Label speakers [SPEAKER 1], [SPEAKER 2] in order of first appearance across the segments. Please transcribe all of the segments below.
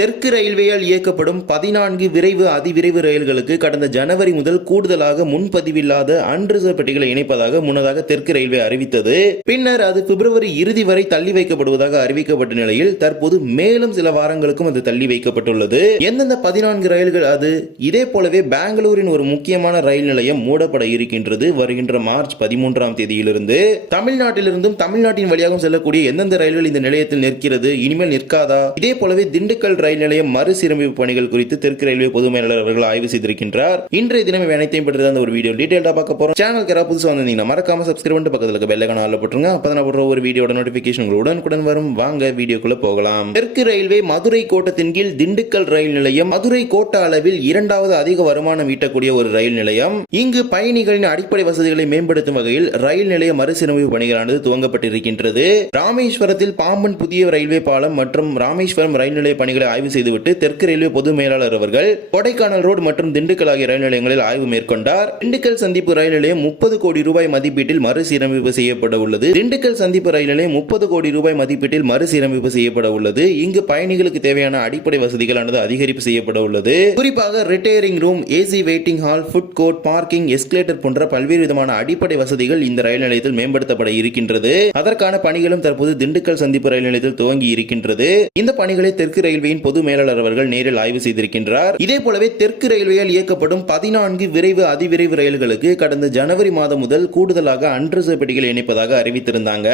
[SPEAKER 1] தெற்கு ரயில்வேயால் இயக்கப்படும் பதினான்கு விரைவு அதிவிரைவு ரயில்களுக்கு கடந்த ஜனவரி முதல் கூடுதலாக முன்பதிவில்லாத அன்ரிசர்வ் பெட்டிகளை இணைப்பதாக முன்னதாக தெற்கு ரயில்வே அறிவித்தது. பின்னர் அது பிப்ரவரி இறுதி வரை தள்ளி வைக்கப்படுவதாக அறிவிக்கப்பட்ட நிலையில் தற்போது மேலும் சில வாரங்களுக்கும் அது தள்ளி வைக்கப்பட்டுள்ளது. எந்தெந்த பதினான்கு ரயில்கள் அது? இதே போலவே பெங்களூரின் ஒரு முக்கியமான ரயில் நிலையம் மூடப்பட இருக்கின்றது வருகின்ற மார்ச் பதிமூன்றாம் தேதியிலிருந்து. தமிழ்நாட்டிலிருந்தும் தமிழ்நாட்டின் வழியாகவும் செல்லக்கூடிய எந்தெந்த ரயில்கள் இந்த நிலையத்தில் நிற்கிறது? இனிமேல் நிற்காதா? இதே போலவே திண்டுக்கல் ரயில் நிலையம் மறுசீரமைப்பு பணிகள் குறித்து தெற்கு ரயில்வே பொது மேலாளர் அவர்கள் ஆய்வு செய்திருக்கின்றார். இன்றைய தினம் அனைத்தையும் பற்றி அந்த ஒரு வீடியோ டீடைல்டா பார்க்க போறோம். சேனல் யாராவது புதுசாக வந்திருந்தீங்கன்னா மறக்காம சப்ஸ்கிரைப் பண்ணிட்டு பக்கத்தில் இருக்க பெல்லைக்கான ஆள் போட்டுருங்க. அப்போ நான் போடுற ஒரு வீடியோட நோட்டிபிகேஷன் உடனுக்குடன் வரும். வாங்க வீடியோக்குள்ள போகலாம். தெற்கு ரயில்வே மதுரை கோட்டத்தின் கீழ் திண்டுக்கல் ரயில் நிலையம் மதுரை கோட்ட அளவில் இரண்டாவது அதிக வருமானம் ஈட்டக்கூடிய ஒரு ரயில் நிலையம். இங்கு பயணிகளின் அடிப்படை வசதிகளை மேம்படுத்தும் வகையில் ரயில் நிலைய மறுசீரமைப்பு பணிகளானது துவங்கப்பட்டிருக்கின்றது. ராமேஸ்வரத்தில் பாம்பன் புதிய ரயில்வே பாலம் மற்றும் ராமேஸ்வரம் ரயில் நிலைய பணிகளை ஆய்வு செய்துவிட்டு தெற்கு ரயில்வே பொது மேலாளர் அவர்கள் கொடைக்கானல் ரோடு மற்றும் திண்டுக்கல் ஆகிய ரயில் நிலையங்களில் ஆய்வு மேற்கொண்டார். திண்டுக்கல் சந்திப்பு ரயில் நிலையம் முப்பது கோடி ரூபாய் மதிப்பீட்டில் மறுசீரமைப்பு செய்யப்பட உள்ளது. திண்டுக்கல் சந்திப்பு ரயில் நிலையம் முப்பது கோடி ரூபாய் மதிப்பீட்டில் மறுசீரமைப்பு செய்யப்பட உள்ளது. இங்கு பயணிகளுக்கு தேவையான அடிப்படை வசதிகளானது அதிகரிப்பு செய்யப்பட உள்ளது. குறிப்பாக retiring room AC waiting hall food court parking escalator போன்ற பல்வேறு விதமான அடிப்படை வசதிகள் இந்த ரயில் நிலையத்தில் மேம்படுத்தப்பட இருக்கின்றது. அதற்கான பணிகளும் தற்போது திண்டுக்கல் சந்திப்பு ரயில் நிலையத்தில் துவங்கி இருக்கின்றது. இந்த பணிகளை தெற்கு ரயில்வேயின் பொது மேலாளர் அவர்கள் நேரில் ஆய்வு செய்திருக்கின்றார். இதே போலவே தெற்கு ரயில்வேயால் இயக்கப்படும் பதினான்கு விரைவு அதிவிரைவு ரயில்களுக்கு கடந்த ஜனவரி மாதம் முதல் கூடுதலாக அன்ரிசர்வ் பெட்டிகளை இணைப்பதாக அறிவித்திருந்தாங்க.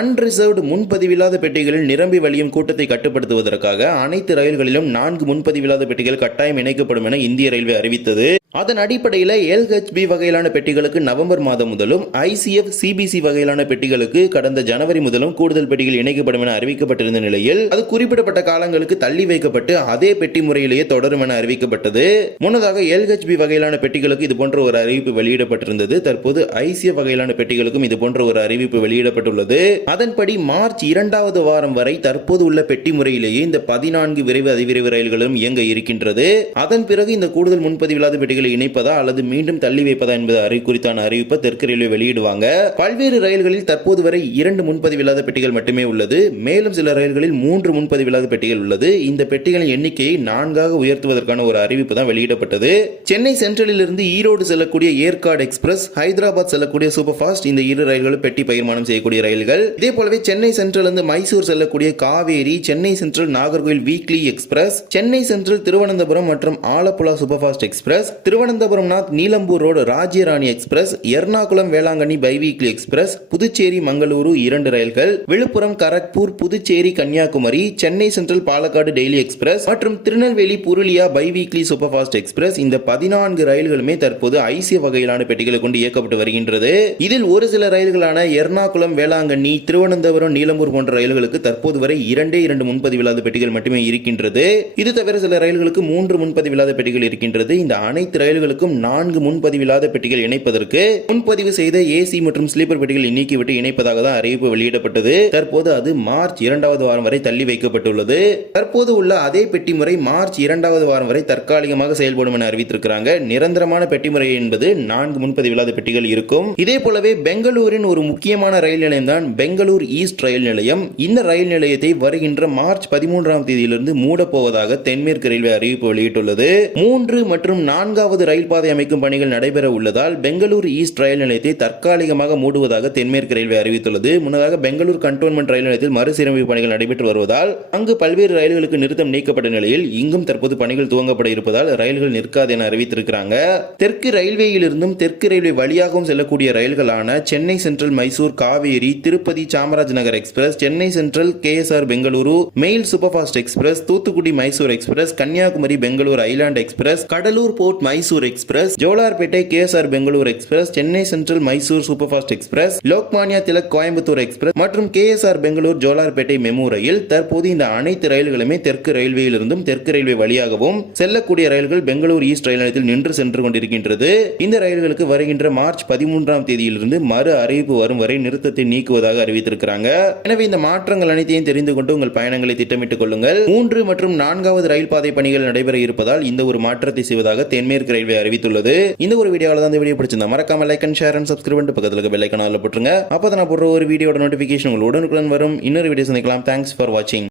[SPEAKER 1] அன்ரிசர்வ்டு முன்பதிவில்லாத பெட்டிகளில் நிரம்பி வழியும் கூட்டத்தை கட்டுப்படுத்துவதற்காக அனைத்து ரயில்களிலும் நான்கு முன்பதிவில்லாத பெட்டிகள் கட்டாயம் இணைக்கப்படும் என இந்திய ரயில்வே அறிவித்தது. அதன் அடிப்படையில் எல்ஹெச்பி வகையிலான பெட்டிகளுக்கு நவம்பர் மாதம் முதலும் ஐசிஎஃப் சிபிசி வகையிலான பெட்டிகளுக்கு கடந்த ஜனவரி முதலும் கூடுதல் பெட்டிகள் இணைக்கப்படும் என அறிவிக்கப்பட்டிருந்த நிலையில் அது குறிப்பிடப்பட்ட காலங்களுக்கு தள்ளி வைக்கப்பட்டு அதே பெட்டி முறையிலேயே தொடரும் என அறிவிக்கப்பட்டது. முன்னதாக எல்ஹெச்பி வகையிலான பெட்டிகளுக்கு இது போன்ற ஒரு அறிவிப்பு வெளியிடப்பட்டிருந்தது. தற்போது ஐசிஎஃப் வகையிலான பெட்டிகளுக்கும் இது போன்ற ஒரு அறிவிப்பு வெளியிடப்பட்டுள்ளது. அதன்படி மார்ச் இரண்டாவது வாரம் வரை தற்போது உள்ள பெட்டி முறையிலேயே இந்த பதினான்கு விரைவு அதிவிரைவு ரயில்களும் இயங்க இருக்கின்றது. அதன் பிறகு இந்த கூடுதல் முன்பதிவில்லாத பெட்டிகள் இணைப்பதா அல்லது மீண்டும் தள்ளி வைப்பதா என்பது அறி குறித்தான அறிவிப்பை தெற்கு ரயில்வே வெளியிடுவாங்க. பல்வேறு ரயில்களில் தற்போது வரை இரண்டு முன்பதிவில்லாத பெட்டிகள் மட்டுமே உள்ளது. மேலும் சில ரயில்களில் மூன்று முன்பதிவில்லாத பெட்டிகள் உள்ளது. இந்த பெட்டிகளின் எண்ணிக்கையை நான்காக உயர்த்துவதற்கான ஒரு அறிவிப்பு தான் வெளியிடப்பட்டது. சென்னை சென்ட்ரலில் இருந்து ஈரோடு செல்லக்கூடிய ஏற்காடு எக்ஸ்பிரஸ் ஹைதராபாத் செல்லக்கூடிய சூப்பர் ஃபாஸ்ட் இந்த இரு ரயில்களும் பெட்டி பகிர்மானம் செய்யக்கூடிய ரயில்கள். இதே போலவே சென்னை சென்ட்ரல் இருந்து மைசூர் செல்லக்கூடிய Kaveri Chennai central Nagercoil weekly express Chennai central Thiruvananthapuram மற்றும் Alappuzha super fast express Thiruvananthapuram north Nilambur road Rajyarani express Ernakulam Velankanni biweekly express Puducherry Mangaluru இரண்டு ரயில்கள் Villupuram Kharagpur Puducherry Kanniyakumari Chennai central Palakkad daily express மற்றும் Tirunelveli Purulia biweekly super fast express இந்த பதினான்கு ரயில்களுமே தற்போது ஐசிய வகையிலான பெட்டிகளை கொண்டு இயக்கப்பட்டு வருகின்றது. இதில் ஒரு சில ரயில்களான எர்ணாகுளம் வேளாங்கண்ணி திருவனந்தபுரம் நீலம்பூர் போன்ற ரயில்களுக்கு தற்போது வரை இரண்டே இரண்டு முன்பதிவில்லாத பெட்டிகள் மட்டுமே இருக்கின்றது. இது தவிர சில ரயில்களுக்கு மூன்று முன்பதிவில்லாத பெட்டிகள் இருக்கின்றது. இந்த அனைத்து ரயில்களுக்கும் நான்கு முன்பதிவில்லாத பெட்டிகள் இணைப்பதற்கு முன்பதிவு செய்த ஏசி மற்றும் ஸ்லீப்பர் பெட்டிகளை நீக்கிவிட்டு இணைப்பதாக தான் அறிவிப்பு வெளியிடப்பட்டது. தற்போது அது மார்ச் இரண்டாவது வாரம் வரை தள்ளி வைக்கப்பட்டுள்ளது. தற்போது உள்ள அதே பெட்டி முறை மார்ச் இரண்டாவது வாரம் வரை தற்காலிகமாக செயல்படும் என அறிவித்திருக்கிறாங்க. நிரந்தரமான பெட்டி முறை என்பது நான்கு முன்பதிவில்லாத பெட்டிகள் இருக்கும். இதே போலவே பெங்களூரின் ஒரு முக்கியமான ரயில் நிலையம் தான் பெங்களூர் ஈஸ்ட் ரயில் நிலையம். இந்த ரயில் நிலையத்தை வருகின்ற மார்ச் பதிமூன்றாம் தேதியிலிருந்து மூடப்போவதாக தென்மேற்கு ரயில்வே அறிவிப்பு வெளியிட்டுள்ளது. மூன்று மற்றும் நான்காவது ரயில் பாதை அமைக்கும் பணிகள் நடைபெற உள்ளதால் பெங்களூர் ஈஸ்ட் ரயில் நிலையத்தை தற்காலிகமாக மூடுவதாக தென்மேற்கு ரயில்வே அறிவித்துள்ளது. முன்னதாக பெங்களூர் கண்டோன்மெண்ட் ரயில் நிலையத்தில் மறுசீரமைப்பு பணிகள் நடைபெற்று வருவதால் அங்கு பல்வேறு ரயில்களுக்கு நிறுத்தம் நீக்கப்பட்ட நிலையில் இங்கும் தற்போது பணிகள் துவங்கப்பட இருப்பதால் ரயில்கள் நிற்காது என அறிவித்திருக்கிறாங்க. தெற்கு ரயில்வேயிலிருந்தும் தெற்கு ரயில்வே வழியாகவும் செல்லக்கூடிய ரயில்களான Chennai central Mysore Kaveri Tirupati Chamaraj Nagar express Chennai central KSR Bengaluru mail super fast express Thoothukudi Mysore express Kanniyakumari Bangalore island express Cuddalore port my Mysore express Jolarpettai KSR Bangalore express Chennai central Mysore super fast express Lokmanya Tilak Coimbatore express மற்றும் KSR Bangalore Jolarpettai MEMU ரயில் தற்போது இந்த அனைத்து ரயில்களுமே தெற்கு ரயில்வேயிலிருந்தும் தெற்கு railway வழியாகவும் செல்லக்கூடிய ரயில்கள் Bangalore east ரயில் நிலையத்தில் நின்று சென்று கொண்டிருக்கின்றது. இந்த ரயில்களுக்கு வருகின்ற மார்ச் பதிமூன்றாம் தேதியிலிருந்து மறு அறிவிப்பு வரும் வரை நிறுத்தத்தை நீக்குவதாக அறிவித்திருக்கிறாங்க. எனவே இந்த மாற்றங்கள் அனைத்தையும் தெரிந்து கொண்டு உங்கள் பயணங்களை திட்டமிட்டுக் கொள்ளுங்கள். மூன்று மற்றும் நான்காவது ரயில் பாதை பணிகள் நடைபெற இருப்பதால் இந்த ஒரு மாற்றத்தை செய்வதாக தென்மேற்கு ரயில்வே அறிவித்துள்ளது. இந்த ஒரு வீடியோவில் தான் இந்த வீடியோ பிடிச்சிருந்தா மறக்காம like and share and subscribe பண்ணிட்டு பக்கத்தில் இருக்க பெல் போட்டுருங்க. அப்போ நான் போடுற ஒரு வீடியோட நோட்டிஃபிகேஷன் உங்களுக்கு உடனுக்குடன் வரும். இன்னொரு வீடியோ சந்திக்கலாம். தேங்க்ஸ் ஃபார் வாட்சிங்